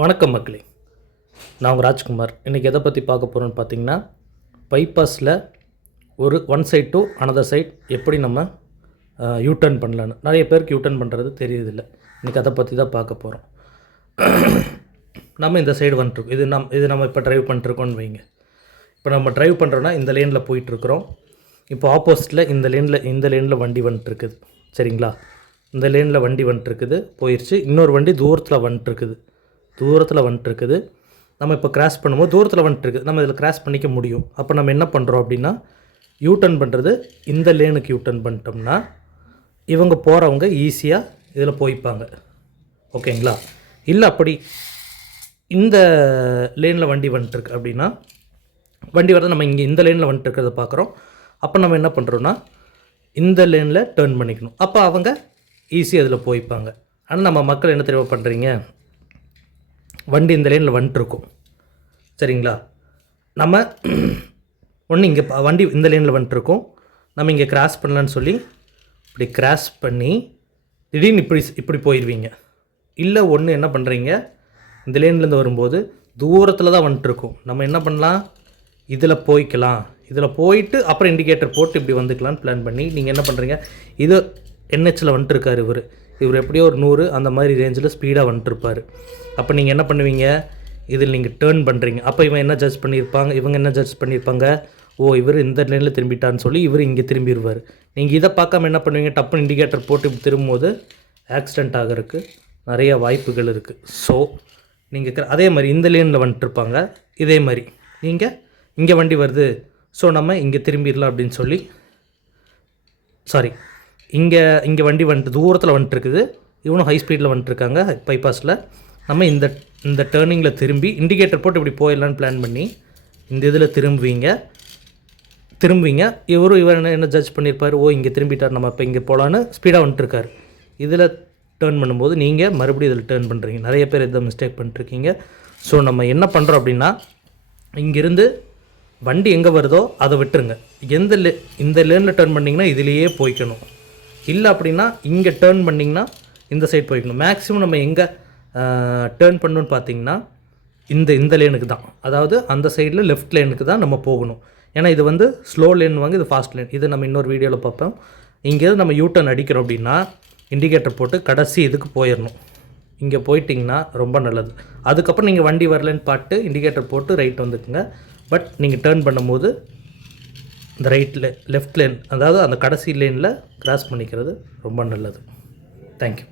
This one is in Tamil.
வணக்கம் மக்களே, நான் உங்கள் ராஜ்குமார். இன்றைக்கி எதை பற்றி பார்க்க போகிறோன்னு பார்த்தீங்கன்னா, பைபாஸில் ஒரு one side to another side எப்படி நம்ம யூட்டர்ன் பண்ணலான்னு. நிறைய பேருக்கு யூட்டர்ன் பண்ணுறது தெரியுதில்லை. இன்றைக்கி அதை பற்றி தான் பார்க்க போகிறோம். நம்ம இந்த சைடு வந்துட்டுருக்கோம். இது நம்ம இப்போ ட்ரைவ் பண்ணிட்டுருக்கோன்னு வைங்க. இப்போ நம்ம ட்ரைவ் பண்ணுறோன்னா இந்த லேனில் போயிட்டுருக்குறோம். இப்போ ஆப்போசிட்டில் இந்த லேனில் வண்டி வந்துட்டுருக்குது. சரிங்களா? இந்த லேனில் வண்டி வந்துட்டுருக்குது, போயிடுச்சு. இன்னொரு வண்டி தூரத்தில் வந்துட்டுருக்குது. நம்ம இப்போ கிராஸ் பண்ணும்போது தூரத்தில் வந்துட்டுருக்குது. நம்ம இதில் கிராஸ் பண்ணிக்க முடியும். அப்போ நம்ம என்ன பண்ணுறோம் அப்படின்னா, யூட்டர்ன் பண்ணுறது இந்த லேனுக்கு யூட்டர்ன் பண்ணிட்டோம்னா இவங்க போகிறவங்க ஈஸியாக இதில் போய்ப்பாங்க. ஓகேங்களா? இல்லை அப்படி இந்த லேனில் வண்டி வந்துட்டுருக்கு அப்படின்னா, வண்டி வரதை நம்ம இங்கே இந்த லேனில் வந்துட்டுருக்கிறத பார்க்குறோம். அப்போ நம்ம என்ன பண்ணுறோன்னா, இந்த லேனில் டேர்ன் பண்ணிக்கணும். அப்போ அவங்க ஈஸியாக இதில் போய்ப்பாங்க. ஆனால் நம்ம மக்கள் என்ன தெரிவு பண்ணுறீங்க, வண்டி இந்த லேனில் வந்துட்டுருக்கோம். சரிங்களா? நம்ம ஒன்று இங்கே வண்டி இந்த லேனில் வந்துட்டுருக்கோம், நம்ம இங்கே கிராஸ் பண்ணலான்னு சொல்லி இப்படி கிராஸ் பண்ணி திடீர்னு இப்படி போயிடுவீங்க. இல்லை ஒன்று என்ன பண்ணுறீங்க, இந்த லேன்லேருந்து வரும்போது தூரத்தில் தான் வந்துட்டுருக்கோம். நம்ம என்ன பண்ணலாம், இதில் போய்க்கலாம். இதில் போயிட்டு அப்புறம் இண்டிகேட்டர் போட்டு இப்படி வந்துக்கலான்னு பிளான் பண்ணி நீங்கள் என்ன பண்ணுறீங்க, இது என்ஹெச்சில் வந்துட்டுருக்கார் இவர் எப்படியோ ஒரு 100 அந்த மாதிரி ரேஞ்சில் ஸ்பீடாக வந்துட்டுருப்பார். அப்போ நீங்கள் என்ன பண்ணுவீங்க, இதில் நீங்கள் டேர்ன் பண்ணுறீங்க. அப்போ இவங்க என்ன ஜட்ஜ் பண்ணியிருப்பாங்க, ஓ இவர் இந்த லைனில் திரும்பிட்டான்னு சொல்லி இவர் இங்கே திரும்பிடுவார். நீங்கள் இதை பார்க்காம என்ன பண்ணுவீங்க, டப்புன்னு இண்டிகேட்டர் போட்டு இப்படி திரும்பும்போது ஆக்சிடெண்ட் ஆகிறதுக்கு நிறைய வாய்ப்புகள் இருக்குது. ஸோ நீங்கள் அதே மாதிரி இந்த லேனில் வந்துட்டுருப்பாங்க, இதே மாதிரி நீங்கள் இங்கே வண்டி வருது, ஸோ நம்ம இங்கே திரும்பிடலாம் அப்படின்னு சொல்லி இங்கே வண்டி தூரத்தில் வந்துட்டுருக்குது, இவனும் ஹை ஸ்பீடில் வந்துட்டுருக்காங்க பைபாஸில். நம்ம இந்த டேர்னிங்கில் திரும்பி இண்டிகேட்டர் போட்டு இப்படி போயிடலான்னு பிளான் பண்ணி இந்த இதில் திரும்புவீங்க. இவர் என்ன ஜட்ஜ் பண்ணியிருப்பார், ஓ இங்கே திரும்பிட்டார், நம்ம இப்போ இங்கே போகலான்னு ஸ்பீடாக வந்துட்டுருக்கார். இதில் டேர்ன் பண்ணும்போது நீங்கள் மறுபடியும் இதில் டேர்ன் பண்ணுறீங்க. நிறைய பேர் இதை மிஸ்டேக் பண்ணிட்டுருக்கீங்க. ஸோ நம்ம என்ன பண்ணுறோம் அப்படின்னா, இங்கேருந்து வண்டி எங்கே வருதோ அதை விட்டுருங்க. இந்த லேனில் டேர்ன் பண்ணிங்கன்னா இதிலேயே போய்க்கணும். இல்லை அப்படின்னா இங்கே டேர்ன் பண்ணிங்கன்னா இந்த சைட் போய்க்கணும். மேக்ஸிமம் நம்ம எங்கே டேர்ன் பண்ணணுன்னு பார்த்தீங்கன்னா இந்த லேனுக்கு தான், அதாவது அந்த சைடில் லெஃப்ட் லேனுக்கு தான் நம்ம போகணும். ஏன்னா இது ஸ்லோ லேன் இது ஃபாஸ்ட் லேன். இது நம்ம இன்னொரு வீடியோவில் பார்ப்போம். இங்கேருந்து நம்ம யூட்டர்ன் அடிக்கிறோம் அப்படின்னா இண்டிகேட்டர் போட்டு கடைசி இதுக்கு போயிடணும். இங்கே போயிட்டிங்கன்னா ரொம்ப நல்லது. அதுக்கப்புறம் நீங்கள் வண்டி வரலன்னு பார்த்து இண்டிகேட்டர் போட்டு ரைட் வந்துக்குங்க. பட் நீங்கள் டேர்ன் பண்ணும்போது இந்த லெஃப்ட் லேன், அதாவது அந்த கடைசி லேனில் கிராஸ் பண்ணிக்கிறது ரொம்ப நல்லது. தேங்க்யூ.